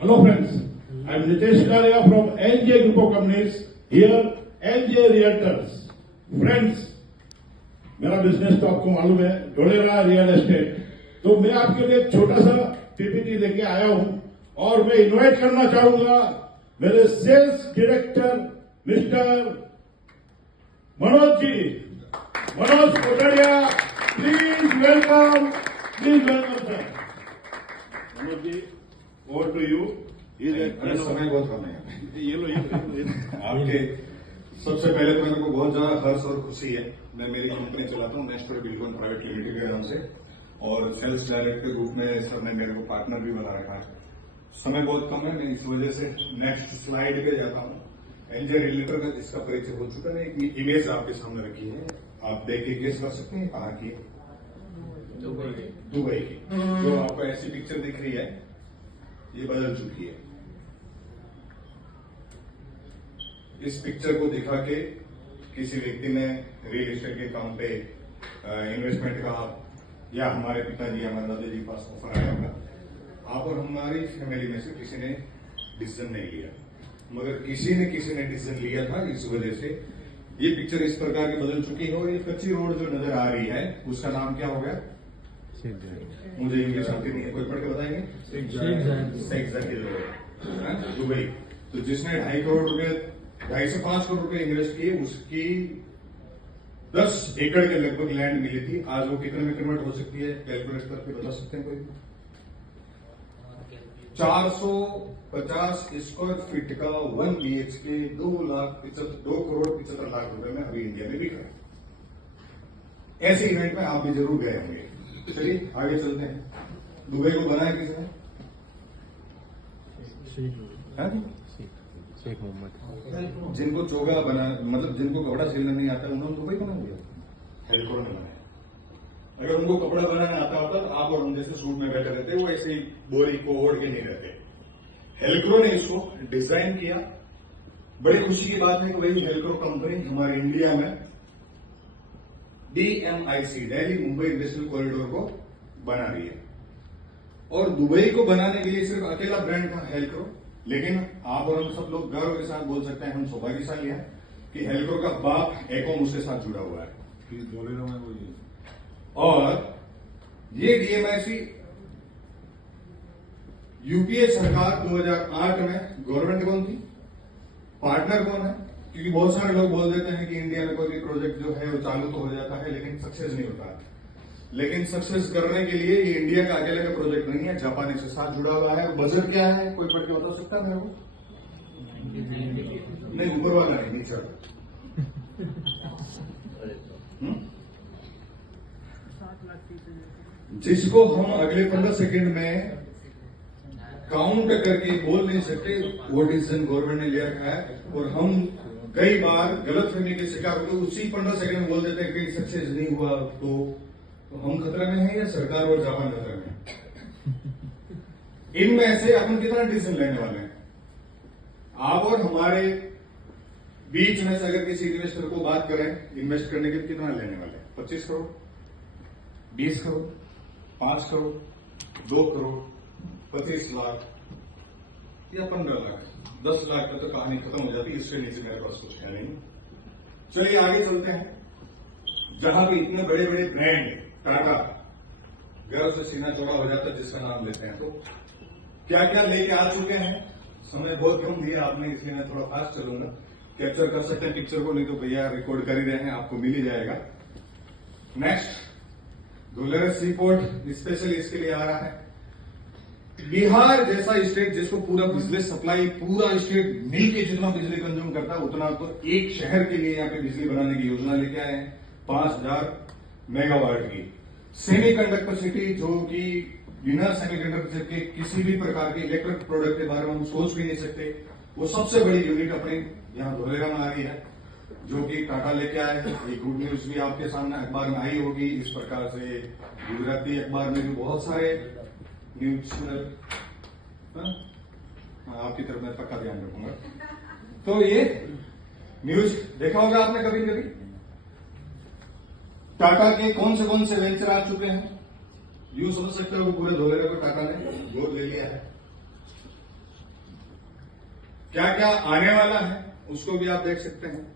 Hello friends, I am Nitesh Karia from LJ Group of Companies, here LJ Realtors. Friends, मेरा business तो आपको मालूम है, Dholera real estate. तो मैं आपके लिए एक छोटा सा पीपीटी लेके आया हूं और मैं इनवाइट करना चाहूंगा मेरे sales director mister Manoj ji, Manoj Kotadia. Please welcome sir. Manoj ji, over to you. समय बहुत कम है। ये लो। आपके सबसे पहले तो मेरे को बहुत ज्यादा हर्ष और खुशी है। मैं मेरी कंपनी चलाता हूँ नेस्टर बिल्डकॉन प्राइवेट लिमिटेड के नाम से, और सेल्स डायरेक्टर के रूप में सर ने मेरे को पार्टनर भी बना रखा है। समय बहुत कम है, मैं इस वजह से नेक्स्ट स्लाइड पे जाता हूँ। एलजे रियल्टर का इसका परिचय हो चुका है। एक इमेज आपके सामने रखी है, आप देख के गेस कर सकते हैं कहाँ की है? दुबई की। जो आपको ऐसी पिक्चर दिख रही है, ये बदल चुकी है। इस पिक्चर को दिखा के किसी व्यक्ति ने रियल एस्टेट के काम पे इन्वेस्टमेंट का, या हमारे पिताजी हमारे दादाजी के पास ऑफर आया होगा, आप और हमारी फैमिली में से किसी ने डिसीजन नहीं लिया, मगर किसी ने डिसीजन लिया था। इस वजह से ये पिक्चर इस प्रकार की बदल चुकी है। और ये कच्ची रोड जो नजर आ रही है उसका नाम क्या हो गया? मुझे इंग्लिश आती नहीं है, कोई पढ़ के बताएंगे? Sheikh Zakir road, Dubai. तो जिसने 2.5 करोड़ रुपए, 2.5 से 5 करोड़ रुपए इन्वेस्ट किए, उसकी 10 एकड़ के लगभग लैंड मिली थी। आज वो कितने में कन्वर्ट हो सकती है? कैलकुलेट करके बता सकते हैं कोई? 450 स्क्वायर फीट का 1 BHK 2 करोड़ 75 लाख रुपए में अभी इंडिया में बिक रहा है। ऐसे इवेंट में आप भी जरूर गए होंगे। चलिए आगे चलते हैं। दुबई को बनाया किसने? शेख मोहम्मद। जिनको चोगा बना, मतलब जिनको कपड़ा सिलना नहीं आता, उन्होंने दुबई बना दिया। हेलक्रो ने बनाया। अगर उनको कपड़ा बनाना आता होता तो आप और हम जैसे सूट में बैठे रहते, वो ऐसे ही बोरी को ओढ़ के नहीं रहते। हेलक्रो ने इसको डिजाइन किया। बड़ी खुशी की बात है कि वही हेलक्रो कंपनी हमारे इंडिया में DMIC, Delhi Mumbai industrial corridor को बना रही है। और दुबई को बनाने के लिए सिर्फ अकेला ब्रांड था हेलक्रो, लेकिन आप और हम सब लोग गर्व के साथ बोल सकते हैं, हम सौभाग्यशाली हैं कि हेलक्रो का बाप एकोम उसके साथ जुड़ा हुआ है। और ये DMIC यूपीए सरकार 2008 में गवर्नमेंट कौन थी, पार्टनर कौन है? क्योंकि बहुत सारे लोग बोल देते हैं कि इंडिया में कोई भी प्रोजेक्ट जो है वो चालू तो हो जाता है लेकिन सक्सेस नहीं होता। लेकिन सक्सेस करने के लिए ये इंडिया का अकेले का प्रोजेक्ट नहीं है, जापान इसके साथ जुड़ा हुआ है। बजट क्या है, कोई पढ़ के बता सकता है मेरे को? नहीं, ऊपर वाला नहीं, नीचे वाला। जिसको हम अगले 15 सेकंड में काउंट करके बोल नहीं सकते, वो डिसीजन गवर्नमेंट ने लिया है। और हम कई बार गलत फहमी के शिकार होकर उसी 15 सेकंड में बोल देते हैं कि सक्सेस नहीं हुआ। तो हम खतरे में हैं या सरकार और जापान खतरे में? इनमें से अपन कितना डिसीजन लेने वाले हैं? आप और हमारे बीच में से अगर किसी इन्वेस्टर को बात करें, इन्वेस्ट करने के कितना लेने वाले हैं? 25 करोड़, 20 करोड़, 5 करोड़, 2 करोड़, 25 लाख या 15 लाख, 10 लाख तक तो कहानी खत्म हो जाती है। इससे नीचे मेरे पास कुछ है नहीं। चलिए आगे चलते हैं। जहां भी इतने बड़े बड़े ब्रांड, टाटा, गर्व से सीना चौड़ा हो जाता है जिसका नाम लेते हैं। तो क्या क्या लेके आ चुके हैं? समय बहुत कम दिया आपने, इसलिए मैं थोड़ा फास्ट चलूंगा। कैप्चर कर सकते हैं पिक्चर को, नहीं तो भैया रिकॉर्ड कर ही रहे हैं, आपको मिल ही जाएगा। नेक्स्ट, धुलेरा सी पोर्ट स्पेशली इसके लिए आ रहा है। बिहार जैसा स्टेट जिसको पूरा बिजली सप्लाई, पूरा स्टेट मिलकर जितना बिजली कंज्यूम करता है उतना, तो एक शहर के लिए यहाँ पे बिजली बनाने की योजना लेके आए हैं 5000 मेगावाट की सेमीकंडक्टर सिटी, जो कि बिना सेमीकंडक्टर के किसी भी प्रकार के इलेक्ट्रिक प्रोडक्ट के बारे में हम सोच भी नहीं सकते। वो सबसे बड़ी यूनिट अपनी यहाँ धोलेरा में आ रही है, जो कि टाटा लेके आए हैं। एक गुड न्यूज भी आपके सामने अखबार में आई होगी। इस प्रकार से गुजराती अखबार में भी बहुत सारे न्यूज आपकी तरफ मैं पक्का ध्यान रखूंगा। तो ये न्यूज देखा होगा आपने कभी कभी। टाटा के कौन से वेंचर आ चुके हैं, यूं समझ सकते हो पूरे धोलेरा को टाटा ने गोद ले लिया है। क्या क्या आने वाला है उसको भी आप देख सकते हैं।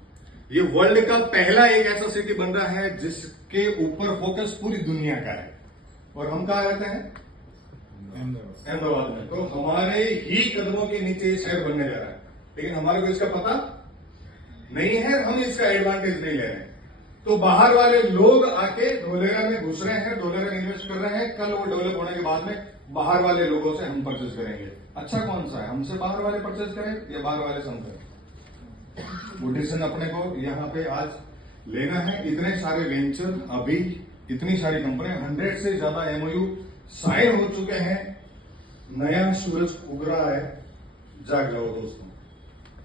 ये वर्ल्ड का पहला एक ऐसा सिटी बन रहा है जिसके ऊपर फोकस पूरी दुनिया का है, और हम कहाँ रहते हैं? अहमदाबाद में। तो हमारे ही कदमों के नीचे ये शहर बनने जा रहा है, लेकिन हमारे को इसका पता नहीं है, हम इसका एडवांटेज नहीं ले रहे हैं। तो बाहर वाले लोग आके धोलेरा में घुस रहे हैं, धोलेरा में इन्वेस्ट कर रहे हैं। कल वो डेवलप होने के बाद में बाहर वाले लोगों से हम परचेज करेंगे। अच्छा कौन सा है, हमसे बाहर वाले परचेज करें या बाहर वाले से हम करें? वो डिसीजन अपने को यहाँ पे आज लेना है। इतने सारे वेंचर, अभी इतनी सारी कंपनियां, 100 से ज्यादा एमओयू साइन हो चुके हैं। नया सूरज उग रहा है, जाग जाओ दोस्तों,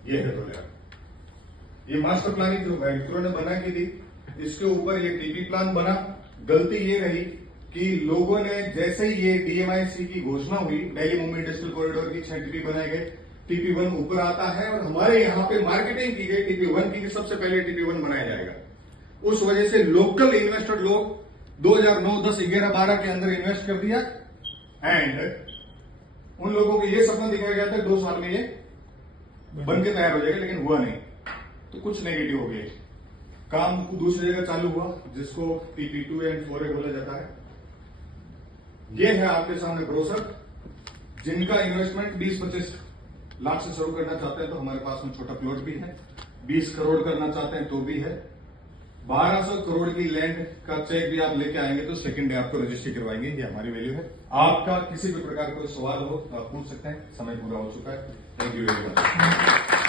ये है धोलेरा। ये मास्टर प्लानिंग जो वैक्ट्रो ने बना की थी, इसके ऊपर ये टीपी प्लान बना। गलती ये रही कि लोगों ने जैसे ही ये डीएमआईसी की घोषणा हुई, दिल्ली मुंबई इंडस्ट्रियल कॉरिडोर की 6 टीपी बनाए गए, टीपी 1 ऊपर आता है और हमारे यहाँ पे मार्केटिंग की गई टीपी 1 की, सबसे पहले टीपी 1 बनाया जाएगा। उस वजह से लोकल इन्वेस्टर लोग 2009, 10, 11, 12 के अंदर इन्वेस्ट कर दिया, एंड उन लोगों को ये सपना दिखाया गया था 2 साल में ये बन के तैयार हो जाएगा, लेकिन हुआ नहीं। तो कुछ नेगेटिव हो गए। काम दूसरी जगह चालू हुआ, जिसको टीपी 2 एंड 4 बोला जाता है। ये है आपके सामने ब्रोशर। जिनका इन्वेस्टमेंट 20-25 लाख से शुरू करना चाहते हैं तो हमारे पास में छोटा प्लॉट भी है। 20 करोड़ करना चाहते हैं तो भी है। 1200 करोड़ की लैंड का चेक भी आप लेके आएंगे तो सेकंड डे आपको रजिस्ट्री करवाएंगे। ये हमारी वैल्यू है। आपका किसी भी प्रकार कोई सवाल हो तो आप पूछ सकते हैं। समय पूरा हो चुका है। Thank you very much.